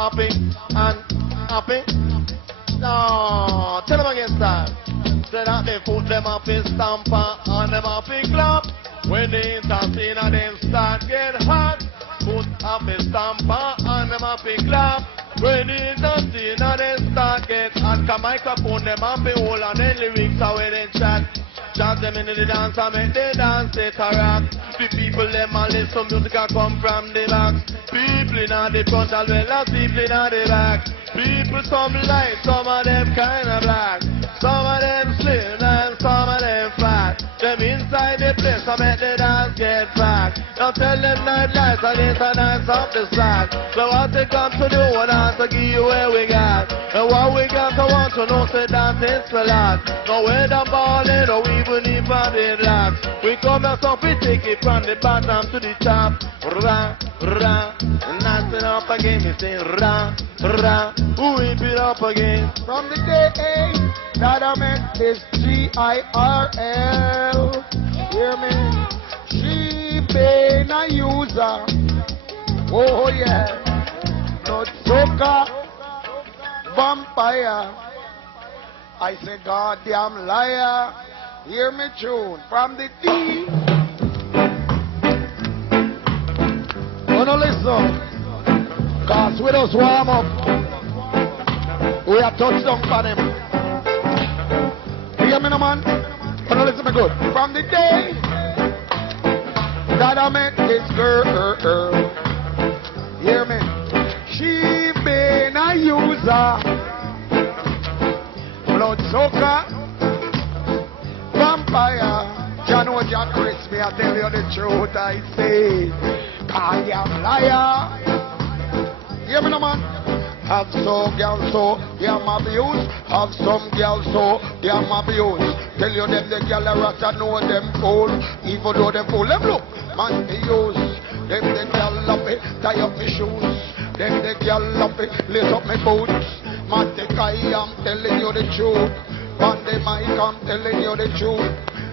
happy and happy. No, tell them again, sir. Say that they put them up in stamper and them up in clap. When they intercede and them start get hot. Put up a stamper and them up in clap. When they intercede and them start get hot. Come microphone them up in hole and then lyrics are where they chat. Chat them in the dance and make the dance it a rock. The people them and listen music a come from the back. People in the front as well as people in the back. People some light, some of them kinda black. Some of them slim and some of them fat. Them inside the place I make the dance get back. Now tell them Nightflight and it's a dance off the slack. So what they come to do and I to give you where we got. And what we got I want to know say dance is a lot. No way the ball it or even if I did lax. We come here so we take it from the bottom to the top. Ra, ra, and dance it up again. We say ra, ra, whip it up again. From the day that I met this G-I-R-L, hear me? She been a user, oh yeah, no joker, vampire. I say goddamn liar, hear me tune from the D. Oh no listen, cause we just warm up, we are touchdown for them. Hear me no man? Oh no listen me good. From the day that I met this girl, hear me? She been a user, blood sucker, vampire. John know John Chris, me I tell you the truth I say, I am liar. Hear me no man? Have some girls so they am abused. Have some girls so they am abused. Tell you them the girl a rat and know them fool. Even though them fool them look, man they use. Them the girl love it, tie up me shoes. Them the girl love it, lace up me boots. Man the guy I'm telling you the truth. On the mic I'm telling you the truth.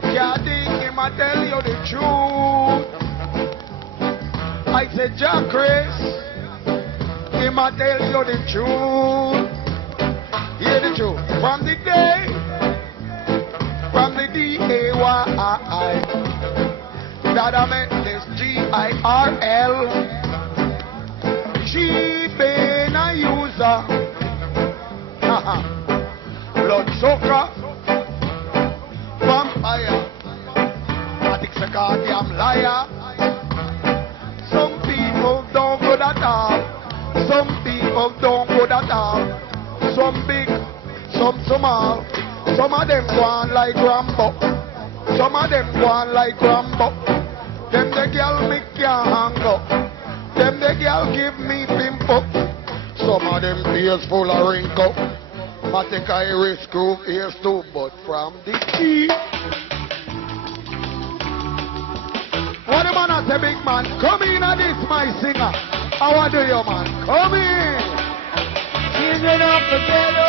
Daddy him I tell you the truth. I said Jack Chris. Him a tell you the truth. Hear the truth. From the day, from the D-A-Y-I, that I met this G-I-R-L. She been a user, blood sucker, vampire. I think a goddamn liar. Some people don't go that all. Some people don't go that all. Some big, some small. Some of them go on like Rambo. Some of them go on like Rambo. Them the girl me can't hang up. Them the girl give me pimple. Some of them ears full of wrinkle. I think I risk groove ears too, but from the key. What the man say, big man? Come in and this my singer. How do you, man? Come in. Children of the ghetto,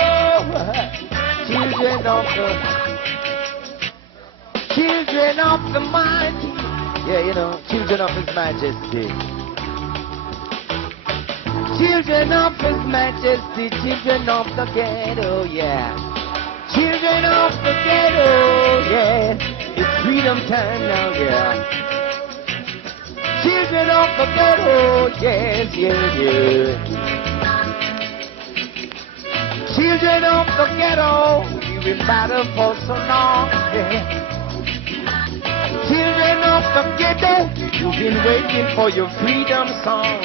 children of the mighty. Yeah, you know, children of His Majesty. Children of His Majesty, children of the ghetto, yeah. Children of the ghetto, yeah. It's freedom time now, yeah. Children of the ghetto, yes, yes, yes. Children of the ghetto, you've been battle for so long, yeah. Children of the ghetto, you've been waiting for your freedom song.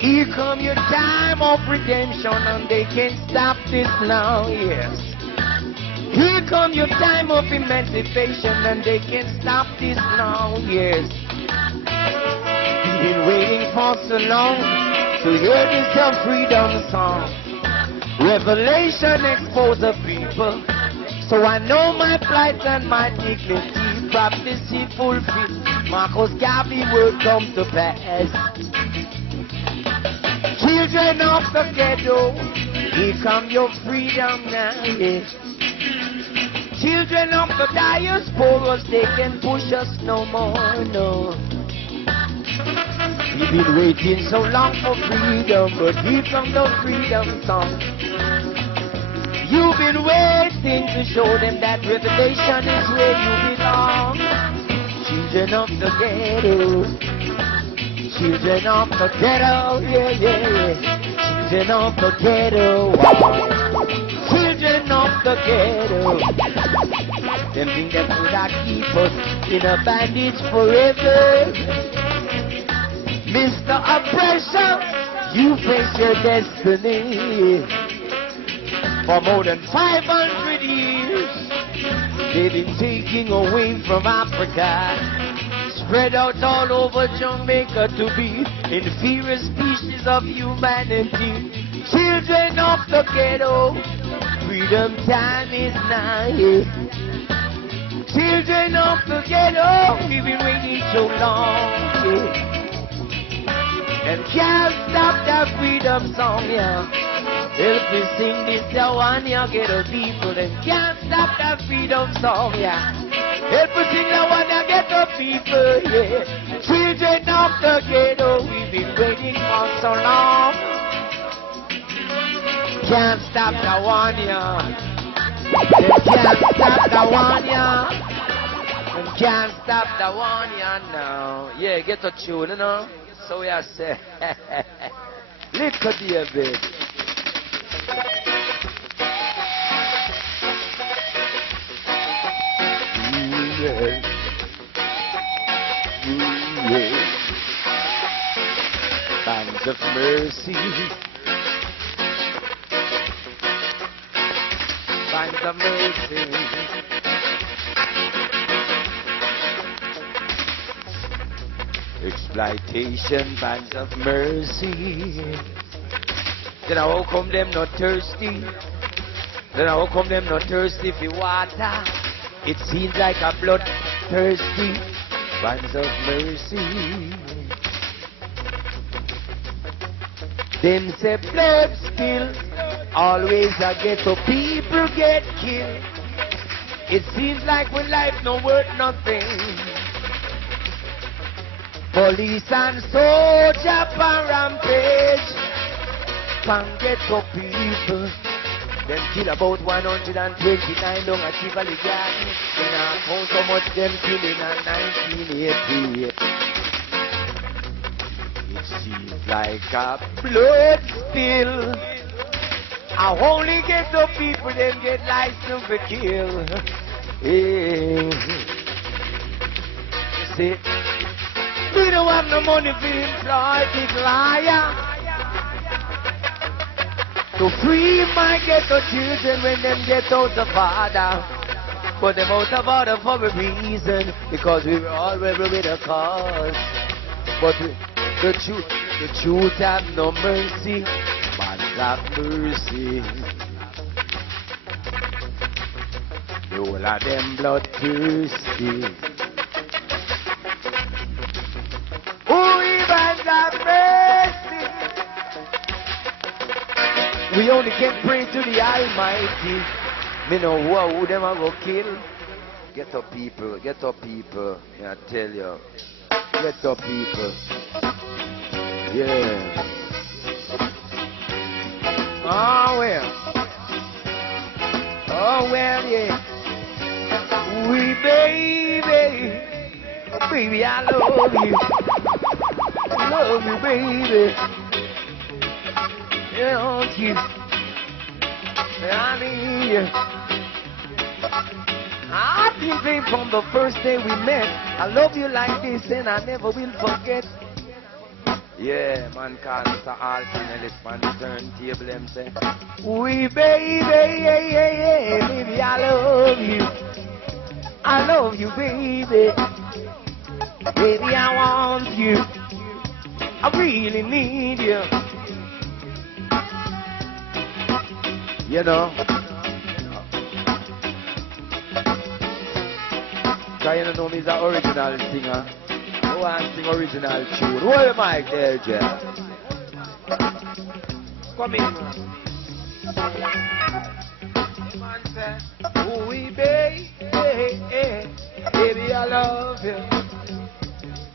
Here come your time of redemption and they can't stop this now, yes. Here come your time of emancipation and they can't stop this now, yes. You've been waiting for so long to hear this your freedom song. Revelation expose the people, so I know my plight and my dignity. Prophecy fulfilled, Marcus Garvey will come to pass. Children of the ghetto, here come your freedom now, yes. Children of the diasporas, they can push us no more, no. We've been waiting so long for freedom, but here comes the freedom song. You've been waiting to show them that revelation is where you belong. Children of the ghetto, children of the ghetto, yeah, yeah, yeah. Children of the ghetto, wow. Children of the ghetto. Them think that would keep us in a bandage forever. Mr. Oppression, you face your destiny. For more than 500 years, they've been taking away from Africa, spread out all over Jamaica to be inferior species of humanity. Children of the ghetto, freedom time is nigh. Children of the ghetto, we've been waiting so long, yeah. And can't stop that freedom song, yeah. Help me sing this, yeah, one, yeah, ghetto people. And can't stop that freedom song, yeah. Help me sing that one, yeah, ghetto people, yeah. Children of the ghetto, we've been waiting for so long. Can't stop that one, yeah. Can't stop that one, yeah. Can't stop that one, yeah, now. Yeah, get a tune, you know. So we are say, little David. Yeah. Yeah. Bands of mercy. Bands of mercy. Exploitation, bands of mercy. Then how come them not thirsty? Then how come them not thirsty for water? It seems like a bloodthirsty bands of mercy. Them say blood spill, always a ghetto people get killed. It seems like when life no worth nothing, police and soldier pan rampage, pan ghetto people. Them kill about 129 down at Tivoli Garden. Then I found so much them killing in 1988. It seems like a blood spill. I only ghetto people them get license to kill. Hey. You see? We don't have no money for employ big liar to free my ghetto children when them get out of order. But them out of order for a reason, because we were all rebel with a cause. But the truth have no mercy, man have mercy. The whole of them bloodthirsty. We only can pray to the Almighty. Me know who them a go kill. Get up people, yeah, I tell you. Get up people. Yeah. Oh well. Oh well, yeah. We baby, I love you. Love you, baby. Yeah, don't you? I need you. I've been saying from the first day we met, I love you like this and I never will forget. Yeah, man call Mr. Alton Ellis on the turntable, them say, we baby, yeah, baby, I love you. I love you, baby. Baby, I want you. I really need you. You know, because you know me's an original singer. I want to sing original tune. What am I there, Jeff? Come in, man. Man say, oh, baby, baby, I love you.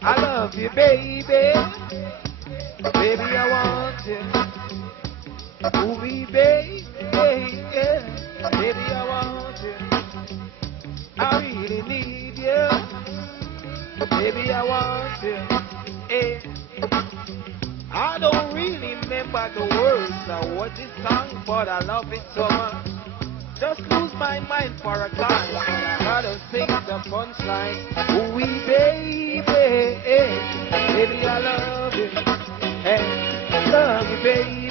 I love you, baby. Baby, I want you. Ooh, baby, yeah. Baby, I want you. I really need you. Baby, I want you. Yeah. I don't really remember the words of what this song, but I love it so much. Just lose my mind for a time. I gotta sing the punchline. Ooh, baby, baby, I love you. Hey, love you, baby.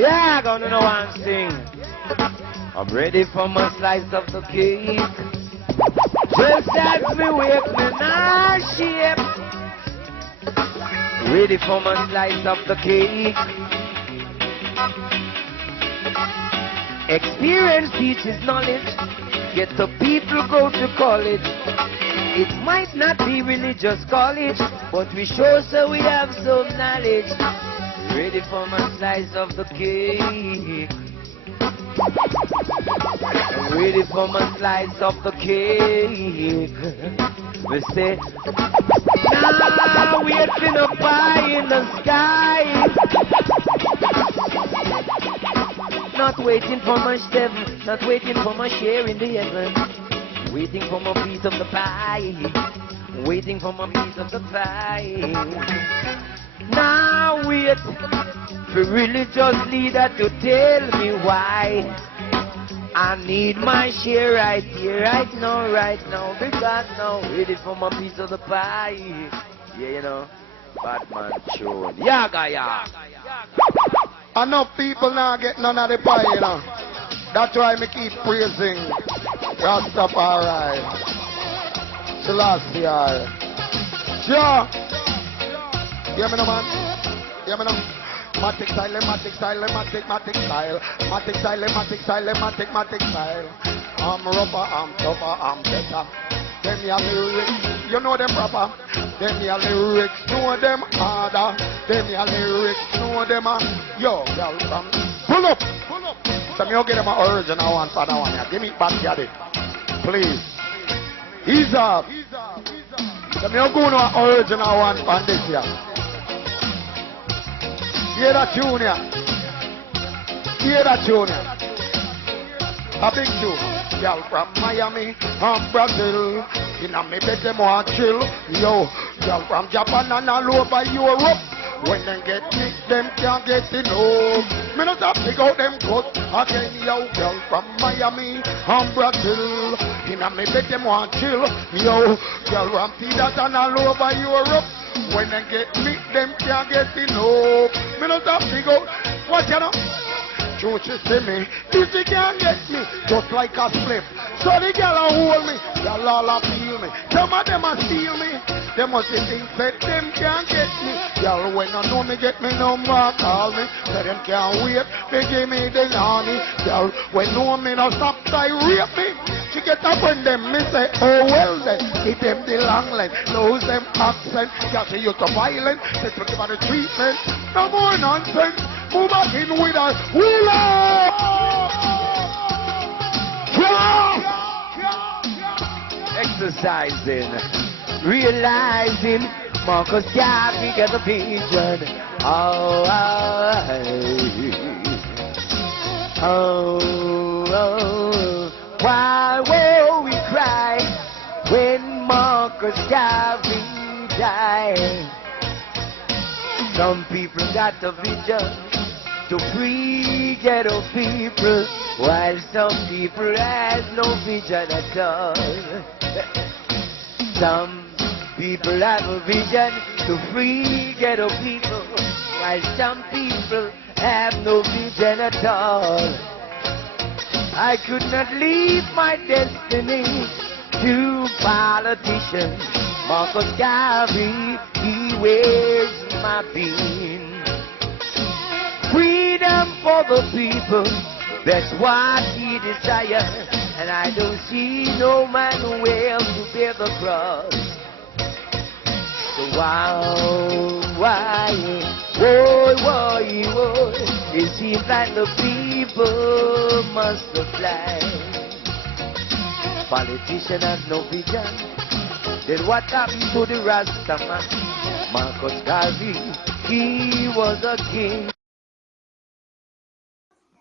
Yeah, gonna know one thing. I'm ready for my slice of the cake. Just as me wake me now shape. Ready for my slice of the cake. Experience teaches knowledge. Get the people go to college. It might not be religious college, but we sure so we have some knowledge. Ready for my slice of the cake. Ready for my slice of the cake. We say, now waiting a pie in the sky. Not waiting for my step, not waiting for my share in the heaven. Waiting for my piece of the pie. Waiting for my piece of the pie. Now wait for religious leader to tell me why I need my share right here, right now, because now ready for my piece of the pie. Yeah, you know, Batman show. Yaga, yeah. Enough people now get none of the pie, you know. That's why me keep praising Rastafari, Selassie. Sure. Hear me no man? Hear me no? Matic style, matic style, matic style. Matic style, matic style, matic style. I'm rougher, I'm tougher, I'm better. Them your lyrics, you know them proper. Them your lyrics, know them harder. Them your lyrics, know them yo, girl, come. Pull up. So me get them an original one for that one. Yeah. Give me back, daddy. Please. Ease up. So me go no original one for this year. Hear that tune, yeah. Hear that tune, yeah. A big tune. Y'all from Miami and Brazil. In a me bed them want chill. Yo, y'all from Japan and all over Europe. When they get me, them can't get enough. Me not have to go them cut again. Yo, y'all from Miami and Brazil. In a me bed them want chill. Yo, y'all from Pidas and all over Europe. When they get me, them can't get enough. Me not have to go. What you know? Don't you see me? This can't get me, just like a slip. So the girl hold me, y'all all appeal me. Some of them a steal me. They must be think that them can't get me. Y'all when I know me get me number, call me. So them can't wait, they give me the honey. Y'all when know me no stop try rape me. She get up when them me say, oh well then. Give them the long line, lose them accent. Y'all say you're so violent, they talk about the treatment. No more nonsense. Move back in with us. Exercising, realizing, Marcus Garvey got a vision. Oh, why will we cry when Marcus Garvey died? Some people got a vision to free ghetto people, while some people has no vision at all. Some people have a vision to free ghetto people, while some people have no vision at all. I could not leave my destiny to politicians. Marcus Garvey, he wears my being. Freedom for the people, that's what he desires. And I don't see no man who else to bear the cross. So why, it seems like the people must supply. Politician has no vision. Then what happened to the Rastaman? Marcus Garvey, he was a king.